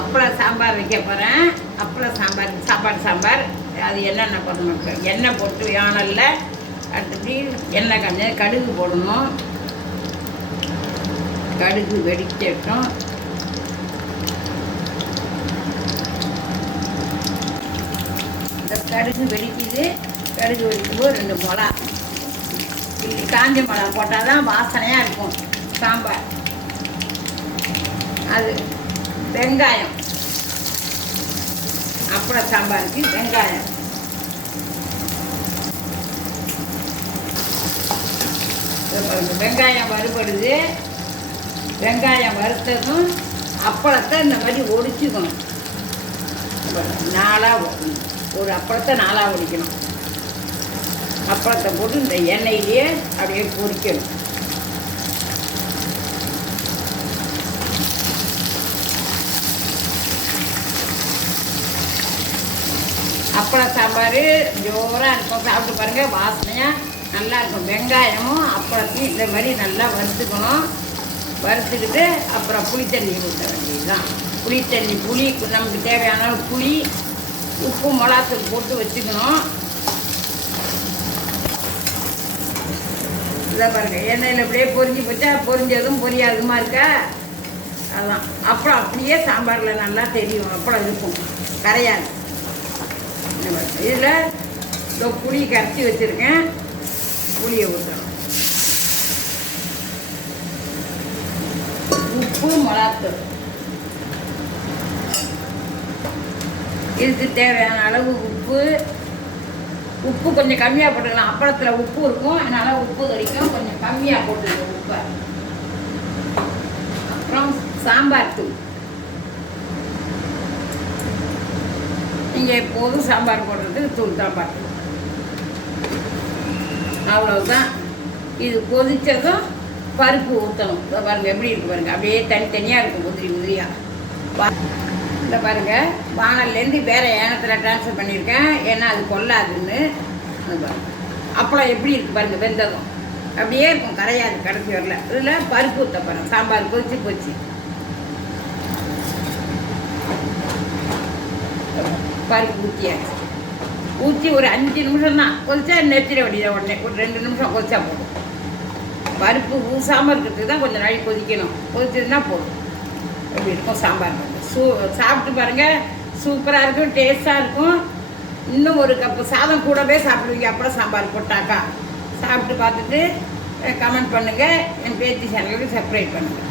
அப்பளம் சாம்பார் வைக்க போகிறேன். அப்பளம் சாம்பார், சாப்பாடு சாம்பார். அது என்னென்ன போடணும்? எண்ணெய் போட்டு யானலில் அடுத்தபடி எண்ணெய் கொஞ்சம் கடுகு போடணும். கடுகு வெடிக்கட்டும். இந்த கடுகு வெடிக்குது. கடுகு வெடிக்கும்போது 2 மிளகா, காஞ்ச மிளகா போட்டால் தான் வாசனையாக இருக்கும் சாம்பார். அது வெங்காயம், அப்பளம் சாம்பாருக்கு வெங்காயம். வெங்காயம் வறுபடுது. வெங்காயம் வறுத்ததும் அப்பளத்தை இந்த மாதிரி ஒடிச்சுக்கணும். நாளாக ஒரு அப்பளத்தை நாளாக ஒடிக்கணும். அப்பளத்தை போட்டு இந்த எண்ணெயிலேயே அப்படியே பொரிக்கணும். அப்பளம் சாம்பார் ஜோராக இருக்கும். சாப்பிட்டு பாருங்கள், வாசனையாக நல்லாயிருக்கும். வெங்காயமும் அப்பளத்தையும் இந்த மாதிரி நல்லா வறுத்துக்கணும். வறுத்துக்கிட்டு அப்புறம் புளித்தண்ணி ஊற்ற வேண்டியதுதான். புளித்தண்ணி, புளி நமக்கு தேவையான புளி, உப்பு, மிளகாத்தூள் போட்டு வச்சுக்கணும். இதை பாருங்கள், எண்ணெயில் அப்படியே பொரிஞ்சு போச்சா, பொரிஞ்சதும் பொரியாதுமா இருக்கா. அதுதான் அப்புறம் அப்படியே சாம்பாரில் நல்லா தெரியும். அப்பளம் இருக்கும், கரையாது. இதில் இந்த புளி கரைச்சி வச்சுருக்கேன். புளியை ஊற்றணும். உப்பு, மிளகாத்தூள், இதுக்கு தேவையான அளவு உப்பு. உப்பு கொஞ்சம் கம்மியாக போட்டுக்கலாம். அப்பளத்தில் உப்பு இருக்கும், அதனால் உப்பு கிடைக்கும். கொஞ்சம் கம்மியாக போட்டுக்கலாம் உப்பை. அப்புறம் சாம்பார் தூள். நீங்கள் எப்போதும் சாம்பார் போடுறதுக்கு தூள் சாம்பார் தூள். அவ்வளோதான். இது கொதித்ததும் பருப்பு ஊற்றணும். இதை பாருங்கள் எப்படி இருக்குது பாருங்கள், அப்படியே தனித்தனியாக இருக்கும், உதிரி உதிரியாக. இந்த பாருங்கள், வானல்லேருந்து வேறு ஏனத்தில் ட்ரான்ஸ்ஃபர் பண்ணியிருக்கேன், ஏன்னா அது கொள்ளாதுன்னு. அது பாருங்கள், அப்பளம் எப்படி இருக்குது பாருங்கள், வெந்ததும் அப்படியே இருக்கும், கரையாது, கடைசி வரல. இதில் பருப்பு ஊற்ற போகிறேன். சாம்பார் கொதிச்சு போச்சு. பருப்பு ஊற்றியாச்சு. ஊற்றி ஒரு 5 நிமிஷம் தான் கொதிச்சா நெத்திர வடிதான். உடனே ஒரு 2 நிமிஷம் கொதிச்சா போதும். பருப்பு ஊசாமல் இருக்கிறதுக்கு தான் கொஞ்சம் நாளைக்கு கொதிக்கணும். கொதிச்சதுன்னா போதும். அப்படி இருக்கும் சாம்பார். சாப்பிட்டு பாருங்கள், சூப்பராக இருக்கும், டேஸ்ட்டாக இருக்கும். இன்னும் ஒரு கப்பு சாதம் கூடவே சாப்பிடுவீங்க அப்புறம் சாம்பார் போட்டாக்கா. சாப்பிட்டு பார்த்துட்டு கமெண்ட் பண்ணுங்கள். என் பேத்தி சேனலுக்கு சப்ஸ்கிரைப் பண்ணுங்கள்.